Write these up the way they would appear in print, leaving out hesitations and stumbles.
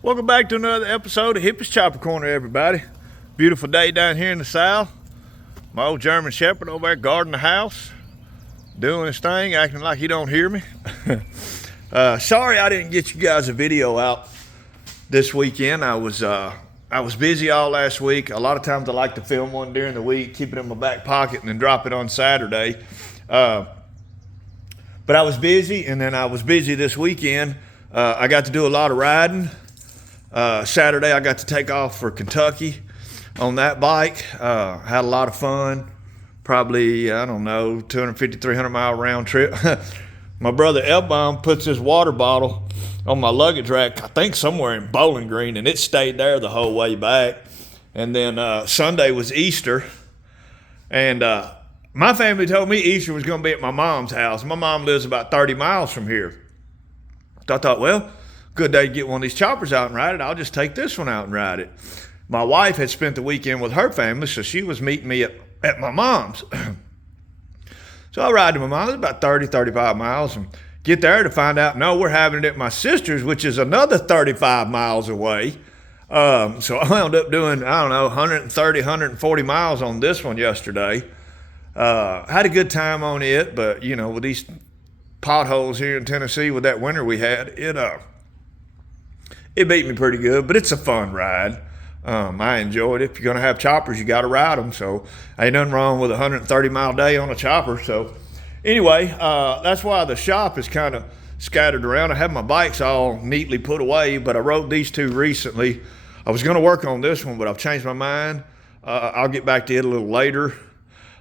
Welcome back to another episode of Hippie's Chopper Corner, everybody. Beautiful day down here in the south. My old German Shepherd over there guarding the house, doing his thing, acting like he don't hear me. Sorry I didn't get you guys a video out this weekend. I was busy all last week. A lot of times I like to film one during the week, keep it in my back pocket, and then drop it on Saturday. But I was busy, and then I was busy this weekend. I got to do a lot of riding. Saturday I got to take off for Kentucky on that bike. Had a lot of fun. Probably, I don't know, 250, 300 mile round trip. My brother Elbaum puts his water bottle on my luggage rack, I think somewhere in Bowling Green, and it stayed there the whole way back. And then Sunday was Easter, and my family told me Easter was going to be at my mom's house. My mom lives about 30 miles from here. So I thought, well, good day to get one of these choppers out and ride it. I'll just take this one out and ride it. My wife had spent the weekend with her family, so she was meeting me at my mom's. So I ride to my mom's, about 30, 35 miles, and get there to find out, no, we're having it at my sister's, which is another 35 miles away. So I wound up doing, I don't know, 130, 140 miles on this one yesterday. Had a good time on it, but, you know, with these potholes here in Tennessee with that winter we had, it beat me pretty good, but it's a fun ride. I enjoyed it. If you're going to have choppers, you got to ride them. So ain't nothing wrong with a 130-mile day on a chopper. So anyway, that's why the shop is kind of scattered around. I have my bikes all neatly put away, but I rode these two recently. I was going to work on this one, but I've changed my mind. I'll get back to it a little later.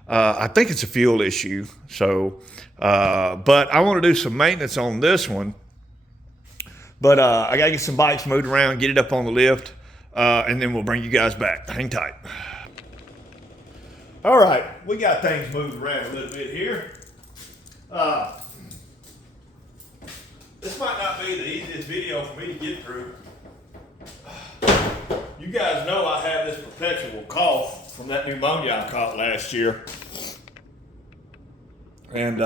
I think it's a fuel issue. So, but I want to do some maintenance on this one. But I got to get some bikes moved around, get it up on the lift, and then we'll bring you guys back. Hang tight. All right, we got things moved around a little bit here. This might not be the easiest video for me to get through. You guys know I have this perpetual cough from that pneumonia I caught last year. And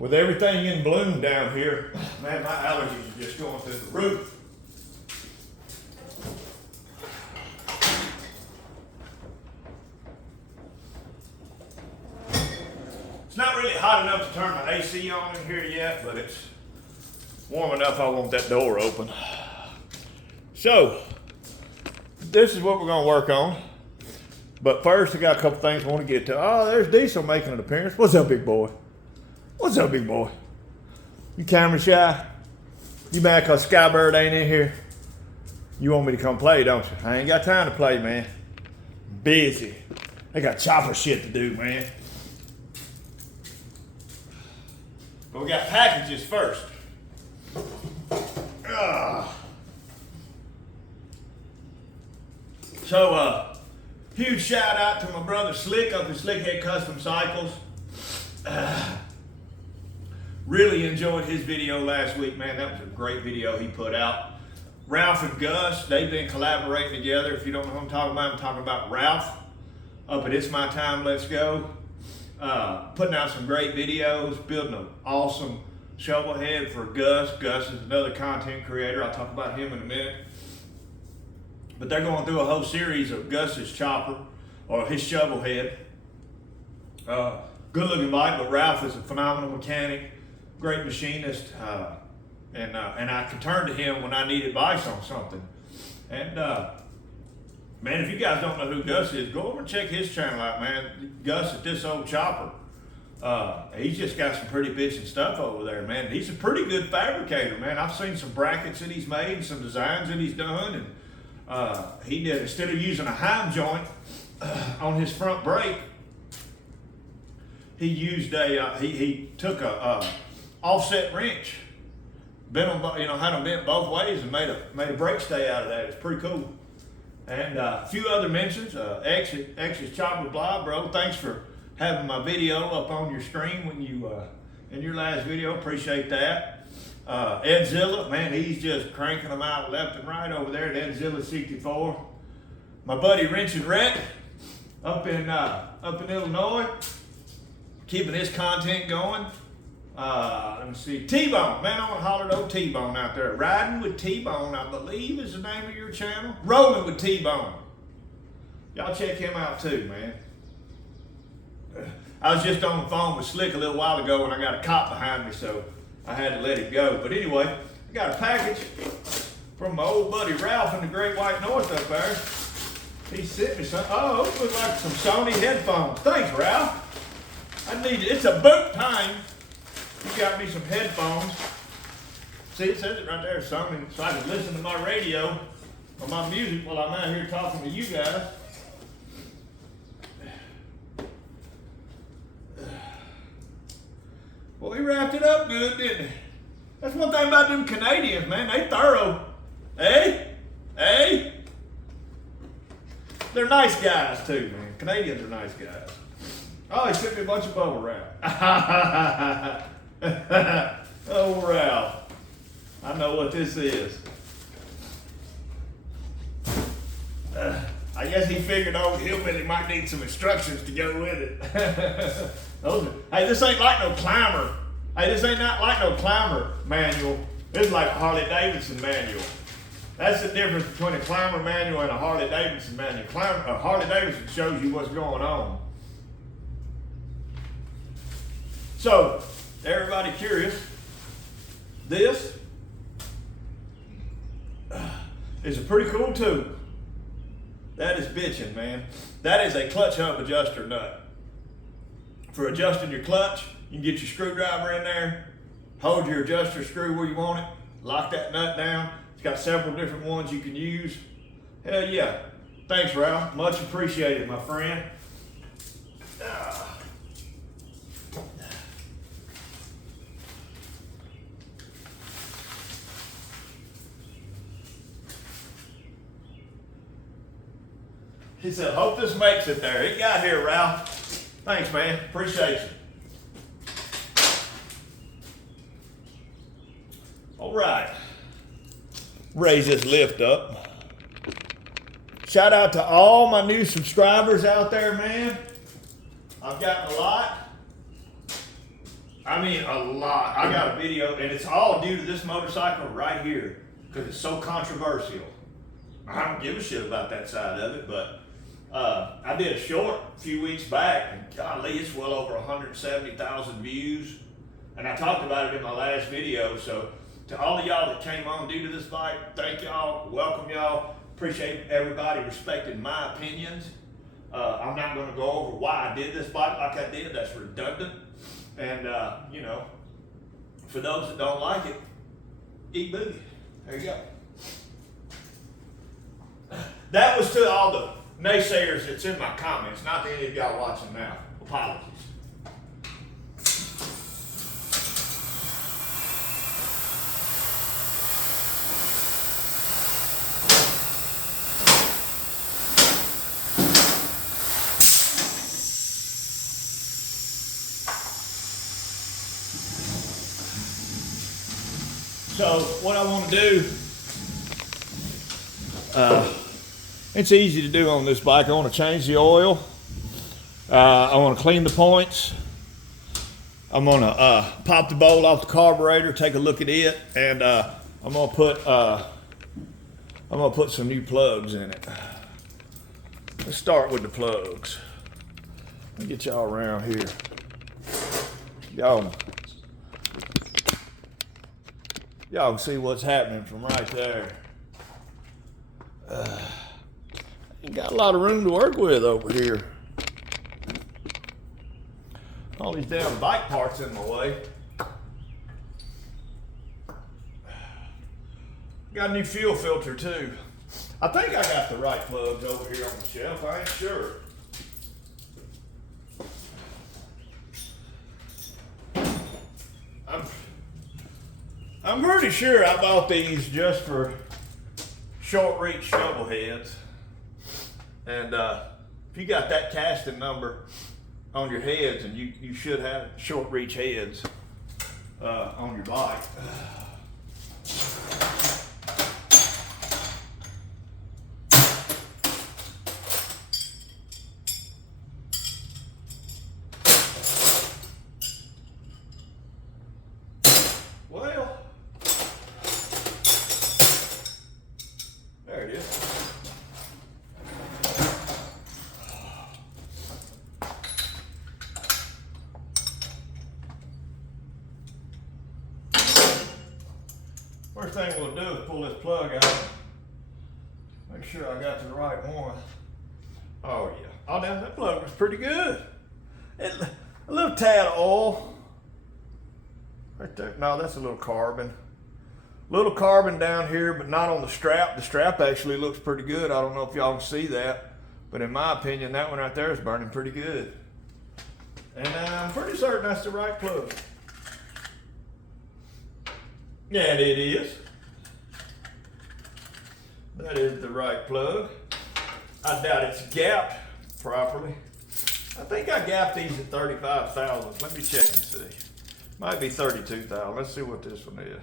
with everything in bloom down here, man, my allergies are just going through the roof. It's not really hot enough to turn my AC on in here yet, but it's warm enough I want that door open. So, this is what we're going to work on. But first, I got a couple things I want to get to. Oh, there's Diesel making an appearance. What's up, big boy? What's up, big boy? You camera shy? You mad cause Skybird ain't in here? You want me to come play, don't you? I ain't got time to play, man. Busy. I got chopper shit to do, man. But we got packages first. So, huge shout out to my brother Slick up at Slickhead Custom Cycles. Really enjoyed his video last week, man. That was a great video he put out. Ralph and Gus, they've been collaborating together. If you don't know who I'm talking about Ralph up at It's My Time, Let's Go. Putting out some great videos, building an awesome Shovelhead for Gus. Gus is another content creator. I'll talk about him in a minute. But they're going through a whole series of Gus's chopper, or his Shovelhead. Good looking bike, but Ralph is a phenomenal mechanic, great machinist, and I can turn to him when I need advice on something. And man, if you guys don't know who Gus is, go over and check his channel out, man. Gus at This Old Chopper. He's just got some pretty bitchin' stuff over there, man. He's a pretty good fabricator, man. I've seen some brackets that he's made and some designs that he's done, and he did, instead of using a Heim joint on his front brake, he used he took a offset wrench, bent them, had them bent both ways, and made a brake stay out of that. It's pretty cool. And a few other mentions. X's Chopper Blah, bro. Thanks for having my video up on your screen when you in your last video. Appreciate that. Ed Zilla, man, he's just cranking them out left and right over there at Ed Zilla 64. My buddy Wrench and Rhett up in Illinois, keeping his content going. Let me see. T-Bone. Man, I want to holler at old T-Bone out there. Riding with T-Bone, I believe is the name of your channel. Rolling with T-Bone. Y'all check him out too, man. I was just on the phone with Slick a little while ago and I got a cop behind me, so I had to let it go. But anyway, I got a package from my old buddy Ralph in the Great White North up there. He sent me some, oh, it looks like some Sony headphones. Thanks, Ralph. I need it. It's about time you got me some headphones. See, it says it right there, Sony, so I can listen to my radio or my music while I'm out here talking to you guys. Well, he wrapped it up good, didn't he? That's one thing about them Canadians, man. They thorough. Hey? Hey? They're nice guys, too, man. Canadians are nice guys. Oh, he sent me a bunch of bubble wrap. Oh, Ralph. I know what this is. I guess he figured old hillbilly might need some instructions to go with it. Hey, this ain't like no climber. Hey, this ain't not like no climber manual. This is like a Harley Davidson manual. That's the difference between a climber manual and a Harley Davidson manual. A Harley Davidson shows you what's going on. So, everybody curious, this is a pretty cool tool. That is bitching, man. That is a clutch hub adjuster nut. For adjusting your clutch, you can get your screwdriver in there, hold your adjuster screw where you want it, lock that nut down. It's got several different ones you can use. Hell yeah. Thanks, Ralph. Much appreciated, my friend. He said, hope this makes it there. It got here, Ralph. Thanks, man. Appreciate you. All right. Raise this lift up. Shout out to all my new subscribers out there, man. I've gotten a lot. I mean, a lot. I got a video, and it's all due to this motorcycle right here because it's so controversial. I don't give a shit about that side of it, but I did a short a few weeks back, and golly, it's well over 170,000 views. And I talked about it in my last video, so to all of y'all that came on due to this bike, thank y'all, welcome y'all. Appreciate everybody respecting my opinions. I'm not going to go over why I did this bike like I did. That's redundant. And, you know, for those that don't like it, eat boogie. There you go. That was to all the naysayers that's in my comments, not to any of y'all watching now. Apologies. So what I want to do, it's easy to do on this bike. I want to change the oil. I want to clean the points. I'm going to pop the bolt off the carburetor, take a look at it, and I'm going to put some new plugs in it. Let's start with the plugs. Let me get y'all around here. Y'all can see what's happening from right there. Ain't got a lot of room to work with over here. All these damn bike parts in my way. Got a new fuel filter too. I think I got the right plugs over here on the shelf. I ain't sure. I'm pretty sure I bought these just for short reach shovel heads. And if you got that casting number on your heads, and you should have short reach heads on your bike. There it is. First thing we'll do is pull this plug out. Make sure I got the right one. Oh yeah. Oh damn, that plug was pretty good. A little tad of oil. Right there. No, that's a little carbon. Little carbon down here, but not on the strap. The strap actually looks pretty good. I don't know if y'all can see that, but in my opinion, that one right there is burning pretty good. And I'm pretty certain that's the right plug. Yeah, it is. That is the right plug. I doubt it's gapped properly. I think I gapped these at 35 thousandths. Let me check and see. Might be 32,000. Let's see what this one is.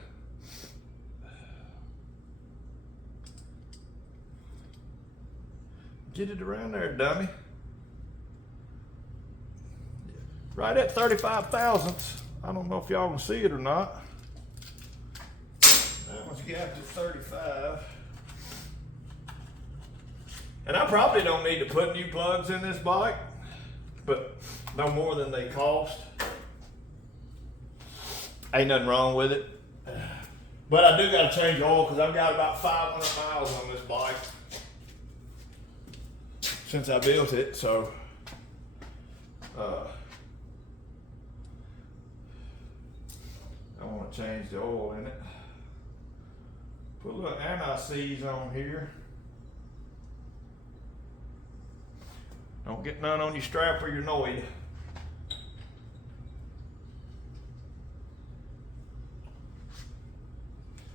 Get it around there, dummy. Right at 35 thousandths. I don't know if y'all can see it or not. That one's gapped at 35. And I probably don't need to put new plugs in this bike, but no more than they cost. Ain't nothing wrong with it. But I do got to change oil because I've got about 500 miles on this bike since I built it, so I want to change the oil in it. Put a little anti-seize on here. Don't get none on your strap or your noid.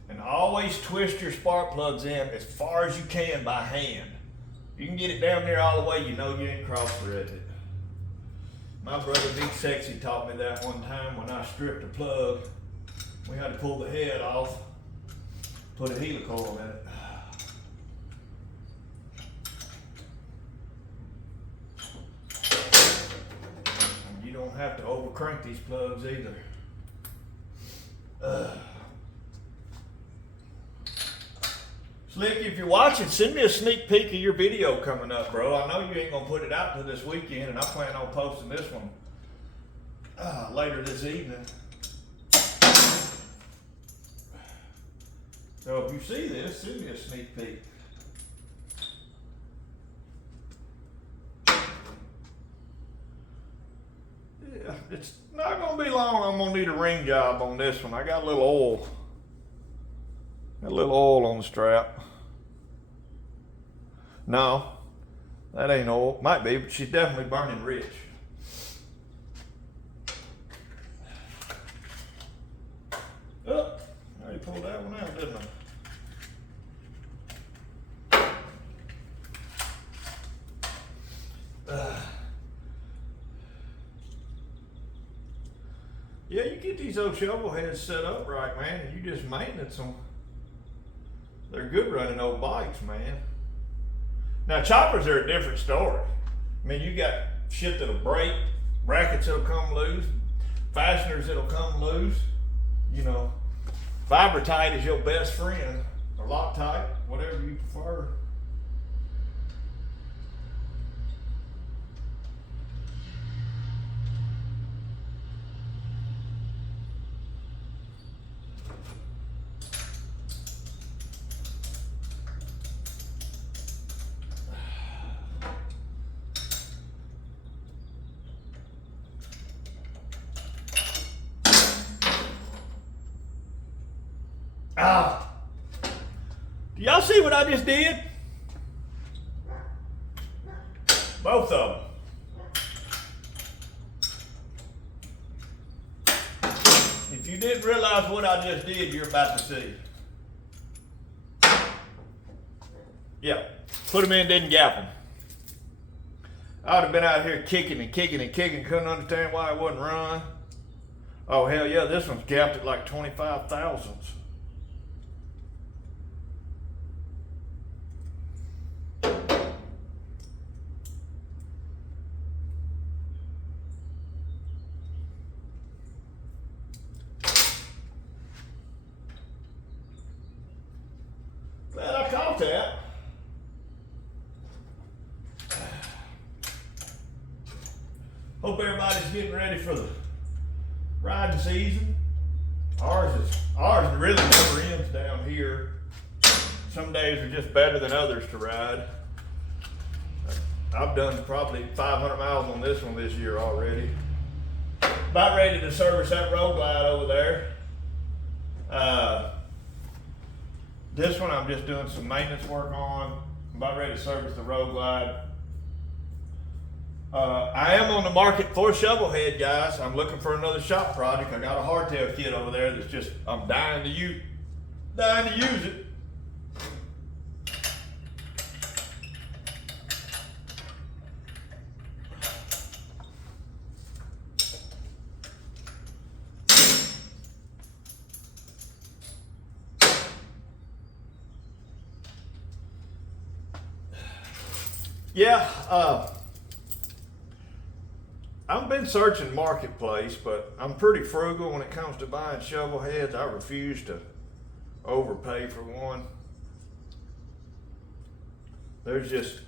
And always twist your spark plugs in as far as you can by hand. If you can get it down there all the way, you know you ain't cross-threaded it. My brother Big Sexy taught me that one time when I stripped a plug. We had to pull the head off, put a helicoil in it. And you don't have to over crank these plugs either. Slick, if you're watching, send me a sneak peek of your video coming up, bro. I know you ain't gonna put it out till this weekend, and I plan on posting this one later this evening. So if you see this, send me a sneak peek. Yeah, it's not gonna be long. I'm gonna need a ring job on this one. I got a little oil. Got a little oil on the strap. No, that ain't oil. Might be, but she's definitely burning rich. Oh, I already pulled that one out, didn't I? Yeah, you get these old Shovelheads set up right, man, and you just maintenance them. They're good running old bikes, man. Now, choppers are a different story. I mean, you got shit that'll break, brackets that'll come loose, fasteners that'll come loose. You know, Fibertight is your best friend, or Loctite, whatever you prefer. Do y'all see what I just did? Both of them. If you didn't realize what I just did, you're about to see. Yeah, put them in, didn't gap them. I would have been out here kicking and kicking and kicking, couldn't understand why it wouldn't run. Oh hell yeah, this one's gapped at like 25 thousandths. Glad I caught that. Hope everybody's getting ready for the riding season. Ours really never ends down here. Some days are just better than others to ride. I've done probably 500 miles on this one this year already. About ready to service that road glide over there. This one I'm just doing some maintenance work on. I'm about ready to service the road glide. I am on the market for Shovelhead, guys. I'm looking for another shop project. I got a hardtail kit over there that's just, I'm dying to use it. Yeah, I've been searching Marketplace, but I'm pretty frugal when it comes to buying shovel heads. I refuse to overpay for one. There's just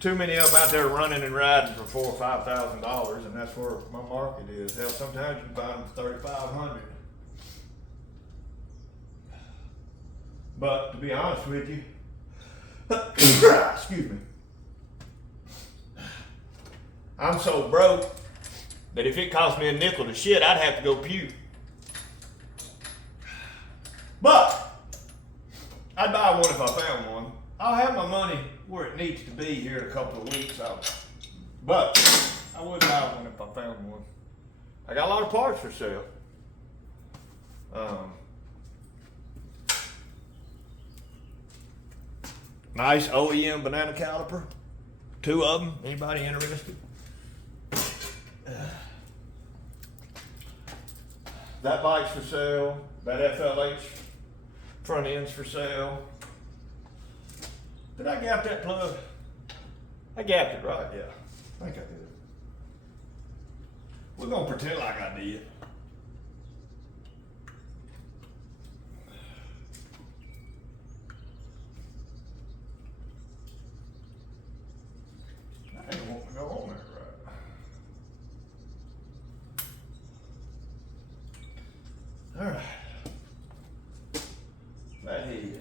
too many of them out there running and riding for $4,000 or $5,000, and that's where my market is. Hell, sometimes you can buy them for $3,500. But to be honest with you, excuse me, I'm so broke that if it cost me a nickel to shit, I'd have to go puke. But I'd buy one if I found one. I'll have my money where it needs to be here in a couple of weeks. But I would buy one if I found one. I got a lot of parts for sale. Nice OEM banana caliper. 2 of them. Anybody interested? That bike's for sale. That FLH front end's for sale. Did I gap that plug? I gapped it, right? Yeah, I think I did. We're gonna pretend like I did. I ain't want to go on there, right? All right. That heads.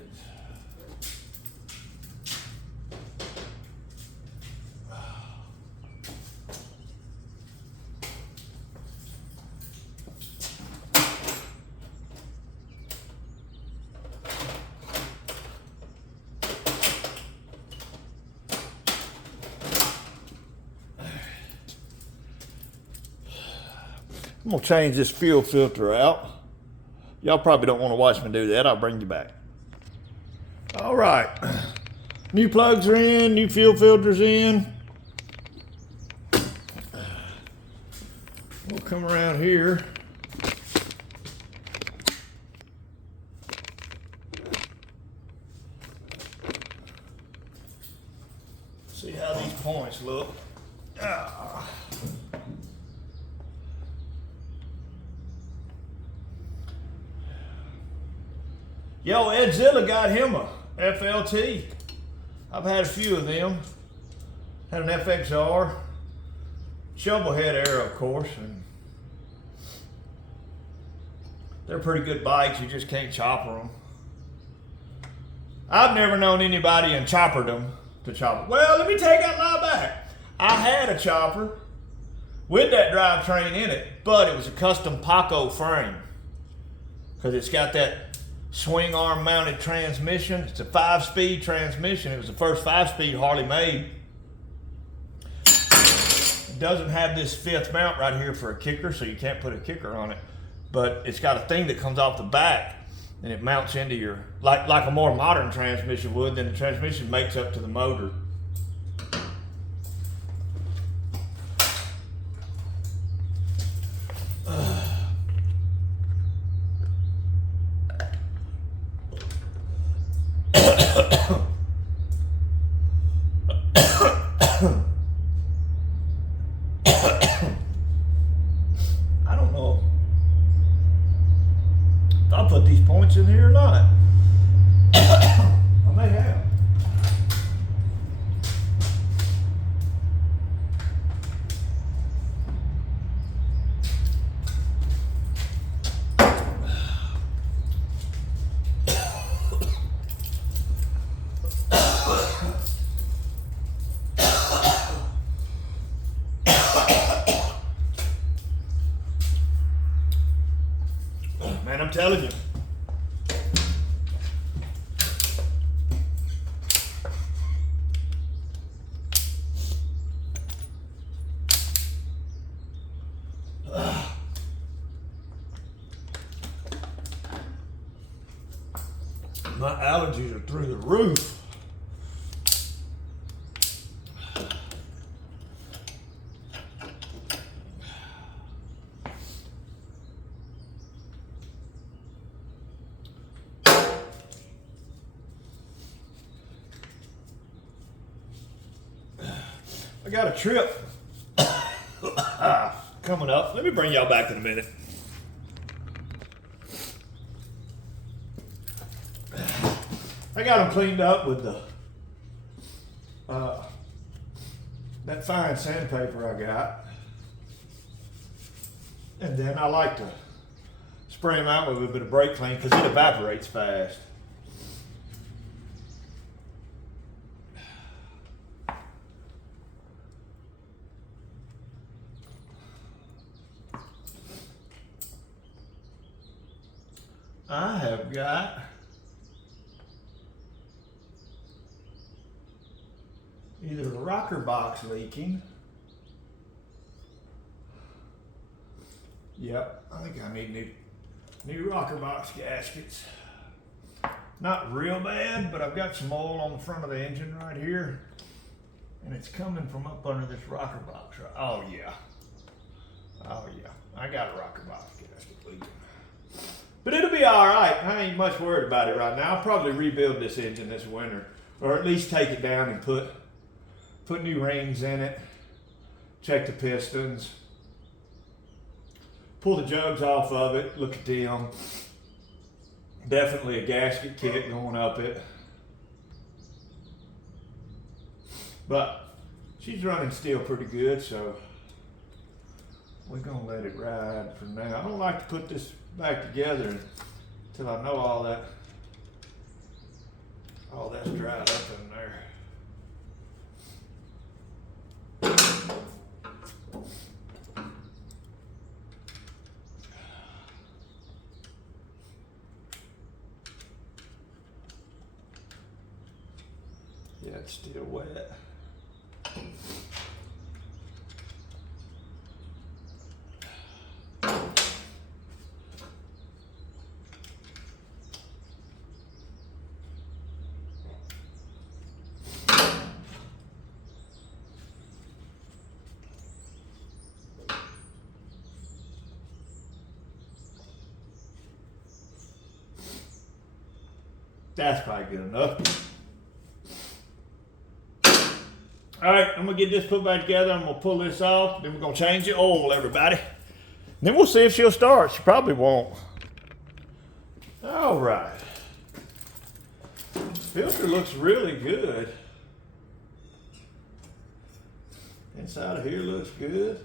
I'm gonna change this fuel filter out. Y'all probably don't want to watch me do that. I'll bring you back. All right. New plugs are in, new fuel filters in. We'll come around here. See how these points look. Yo, Edzilla got him a FLT. I've had a few of them. Had an FXR. Shovelhead Arrow, of course. And they're pretty good bikes. You just can't chopper them. I've never known anybody and choppered them to chopper. Well, let me take that lie back. I had a chopper with that drivetrain in it, but it was a custom Paco frame. Because it's got that swing arm mounted transmission. It's a 5-speed transmission. It was the first 5-speed Harley made. It doesn't have this 5th mount right here for a kicker, so you can't put a kicker on it. But it's got a thing that comes off the back and it mounts into your, like a more modern transmission would, then the transmission mates up to the motor. I don't know if I put these points in here or not. I may have. I'm telling you. My allergies are through the roof. I got a trip coming up. Let me bring y'all back in a minute. I got them cleaned up with the that fine sandpaper I got, and then I like to spray them out with a bit of brake clean because it evaporates fast. I have got either a rocker box leaking. Yep, I think I need new rocker box gaskets. Not real bad, but I've got some oil on the front of the engine right here, and it's coming from up under this rocker box. Oh yeah, I got a rocker box gasket leaking. But it'll be all right. I ain't much worried about it right now. I'll probably rebuild this engine this winter, or at least take it down and put new rings in it, check the pistons, pull the jugs off of it, look at them. Definitely a gasket kit going up it. But she's running still pretty good, so we're gonna let it ride for now. I don't like to put this back together until I know all that's dried up in there. Yeah, it's still wet. That's probably good enough. All right, I'm gonna get this put back together. I'm gonna pull this off. Then we're gonna change the oil, everybody. Then we'll see if she'll start. She probably won't. All right. Filter looks really good. Inside of here looks good.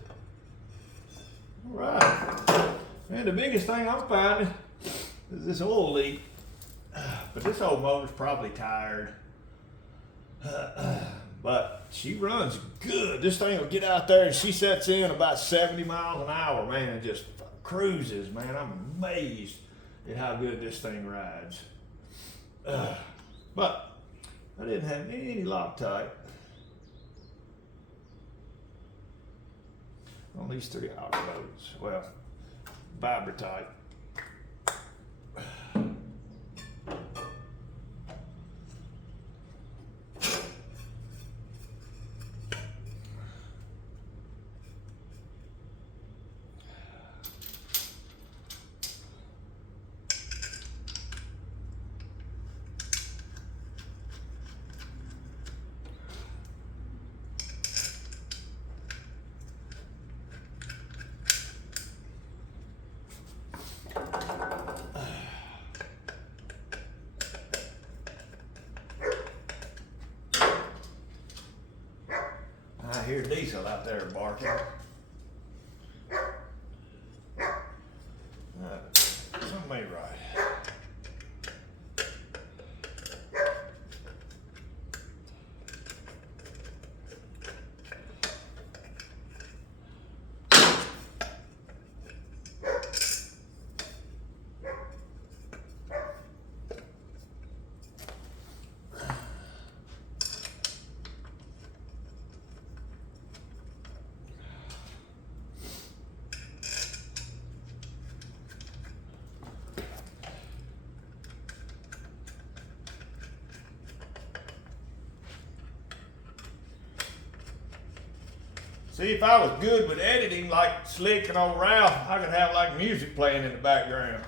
All right. And the biggest thing I'm finding is this oil leak. But this old motor's probably tired. But she runs good. This thing will get out there and she sets in about 70 miles an hour, man, and just cruises, man. I'm amazed at how good this thing rides. But I didn't have any Loctite on these 3 hour loads. Well, Vibratite. I hear Diesel out there barking. Something ain't right. See, if I was good with editing like Slick and old Ralph, I could have like music playing in the background.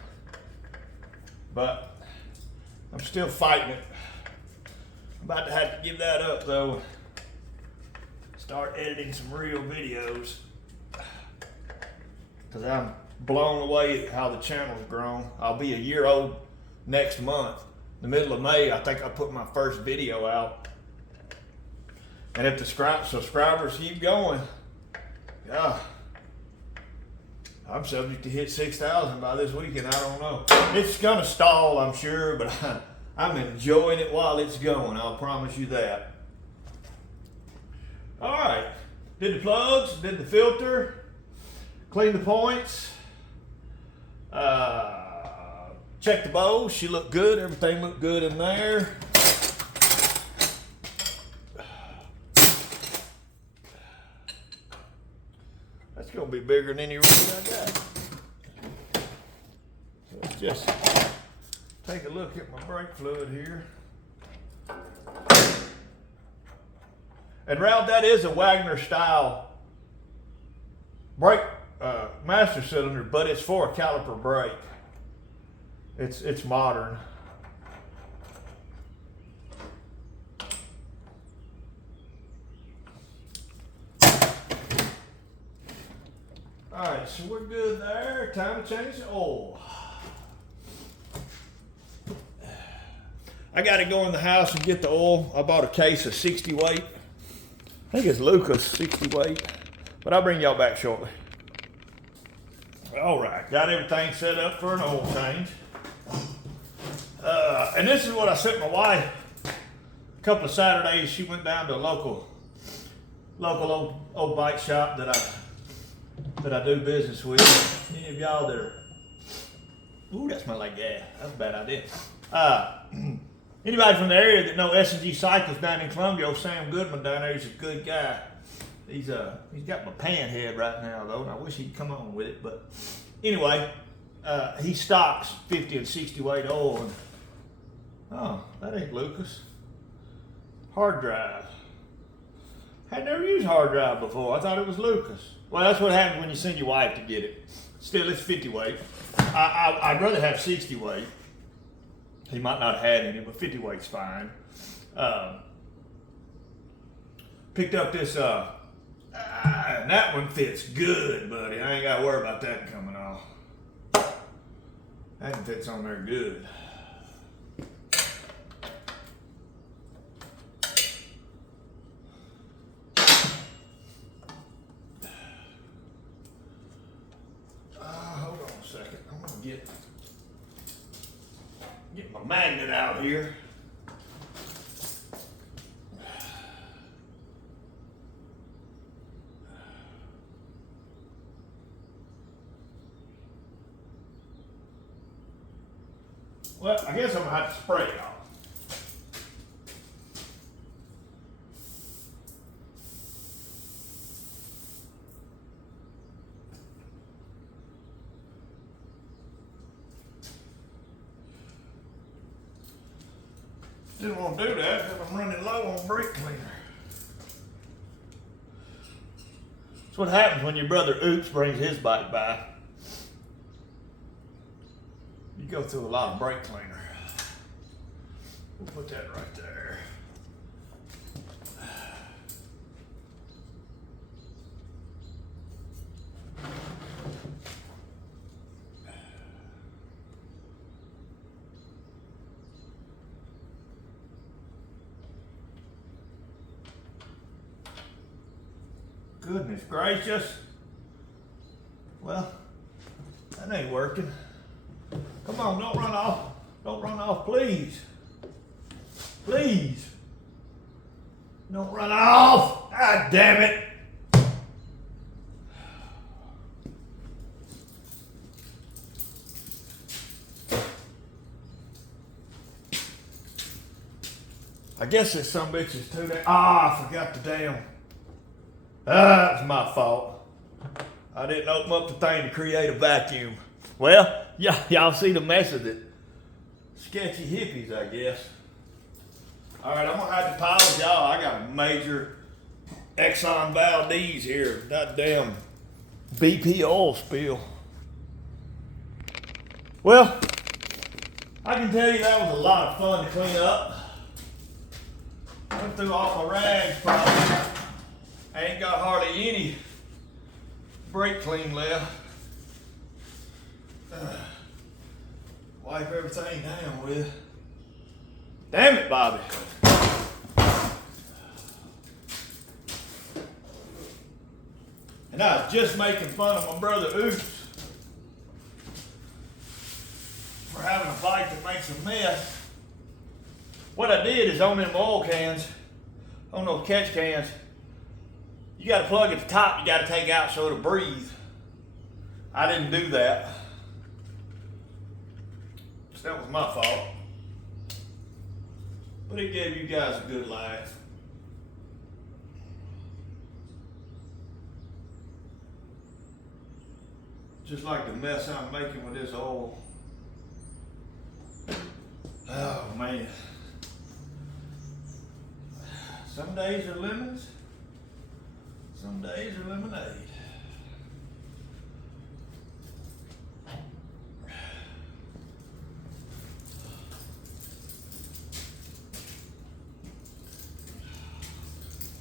But I'm still fighting it. I'm about to have to give that up though. Start editing some real videos. Because I'm blown away at how the channel's grown. I'll be a year old next month. The middle of May, I think I put my first video out. And if the subscribers keep going, yeah, I'm subject to hit 6,000 by this weekend. I don't know. It's gonna stall, I'm sure, but I'm enjoying it while it's going. I'll promise you that. All right, did the plugs, did the filter, cleaned the points, checked the bowl. She looked good. Everything looked good in there. That's gonna be bigger than any rig I got. So let's just take a look at my brake fluid here. And Ralph, that is a Wagner style brake master cylinder, but it's for a caliper brake. It's modern. All right, so we're good there. Time to change the oil. I got to go in the house and get the oil. I bought a case of 60 weight. I think it's Lucas 60 weight, but I'll bring y'all back shortly. All right, got everything set up for an oil change. And this is what I sent my wife. A couple of Saturdays, she went down to a local old bike shop that I do business with. Any of y'all that are, ooh, that smells like gas. That's a bad idea. Anybody from the area that know S&G Cycles down in Columbia, old Sam Goodman down there, he's a good guy. He's got my pan head right now though, and I wish he'd come on with it. But anyway, he stocks 50 and 60 weight oil. And, oh, that ain't Lucas. Hard drive. Had never used hard drive before. I thought it was Lucas. Well, that's what happens when you send your wife to get it. Still, it's 50 weight. I'd rather have 60 weight. He might not have had any, but 50 weight's fine. Picked up this, and that one fits good, buddy. I ain't got to worry about that coming off. That one fits on there good. Hold on a second. I'm going to get my magnet out here. Well, I guess I'm gonna have to spray it off. Didn't want to do that because I'm running low on brake cleaner. That's what happens when your brother Oops brings his bike by. You go through a lot of brake cleaner. We'll put that right there. Goodness gracious. Well, that ain't working. Come on, don't run off. Don't run off, please. Please. Don't run off. God damn it. I guess this some bitch is too damn. I forgot the damn. That's my fault. I didn't open up the thing to create a vacuum. Well, yeah, y'all see the mess of it. Sketchy hippies, I guess. All right, I'm gonna have to apologize, y'all. I got a major Exxon Valdez here. That damn BP oil spill. Well, I can tell you that was a lot of fun to clean up. Went through all my rags probably. I ain't got hardly any brake clean left. Wipe everything down with. Damn it, Bobby. And I was just making fun of my brother Oops for having a bike that makes a mess. What I did is on them oil cans, on those catch cans, you got to plug at the top, you got to take out so it'll breathe. I didn't do that. So that was my fault. But it gave you guys a good laugh. Just like the mess I'm making with this oil. Oh man. Some days are lemons, some days are lemonade.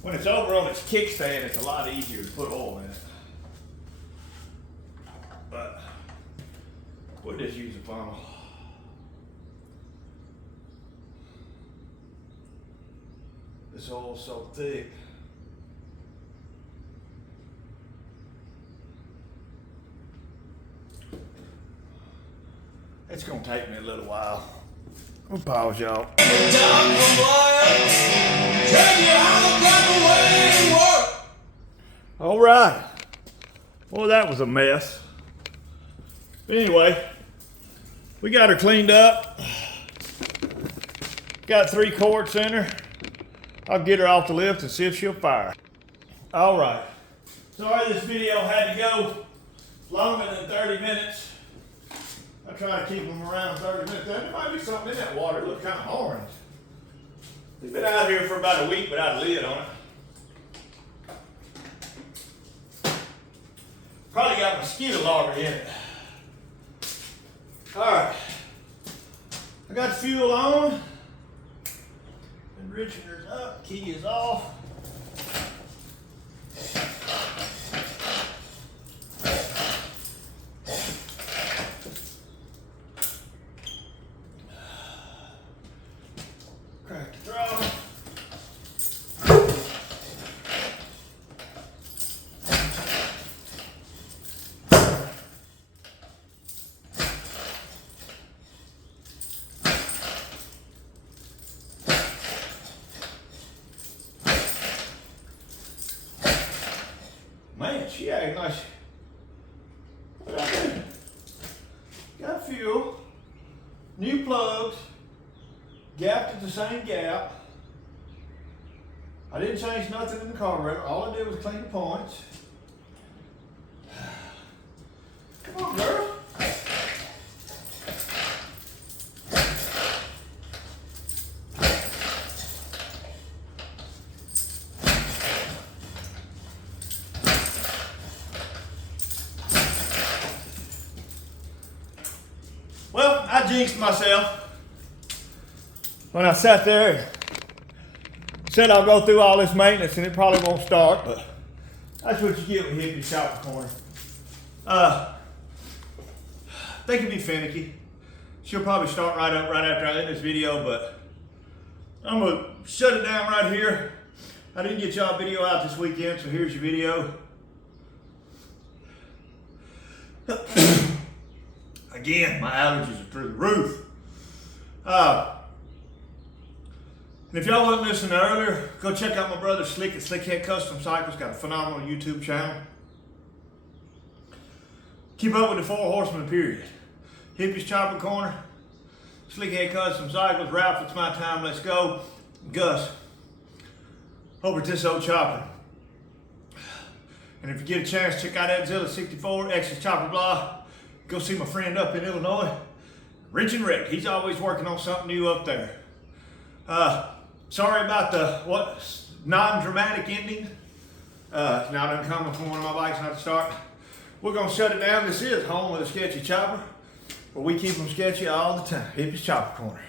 When it's over on its kickstand, it's a lot easier to put oil in it. But we'll just use a funnel. This oil's so thick. It's gonna take me a little while. I'll pause, y'all. All right. Well, that was a mess. But anyway, we got her cleaned up. Got 3 quarts in her. I'll get her off the lift and see if she'll fire. All right. Sorry this video had to go longer than 30 minutes. I try to keep them around 30 minutes. There might be something in that water. It looks kind of orange. It's been out here for about a week without a lid on it. Probably got mosquito larvae in it. All right. I got the fuel on. Enrichener's up, key is off. Crack the throttle. Man, she acting like what I do? Got fuel, new plugs, gapped at the same gap. I didn't change nothing in the carburetor. All I did was clean the points. Come on, girl. Well, I jinxed myself when I sat there and said I'll go through all this maintenance and it probably won't start, but that's what you get with Hippie Shop Corner. They can be finicky. She'll probably start right up right after I end this video, but I'm gonna shut it down right here. I didn't get y'all a video out this weekend, so here's your video. Again, my allergies are through the roof. And if y'all wasn't listening earlier, go check out my brother Slick at Slickhead Custom Cycles. Got a phenomenal YouTube channel. Keep up with the 4 horsemen, period. Hippie's Chopper Corner, Slickhead Custom Cycles, Ralph, it's my time, let's go. Gus, over at This Old Chopper. And if you get a chance, check out Edzilla 64, X's Chopper Blah. Go see my friend up in Illinois, Rich and Rick. He's always working on something new up there. Sorry about the non-dramatic ending. It's not uncommon for one of my bikes not to start. We're gonna shut it down. This is home of the sketchy chopper, but we keep them sketchy all the time. Hippie's Chopper Corner.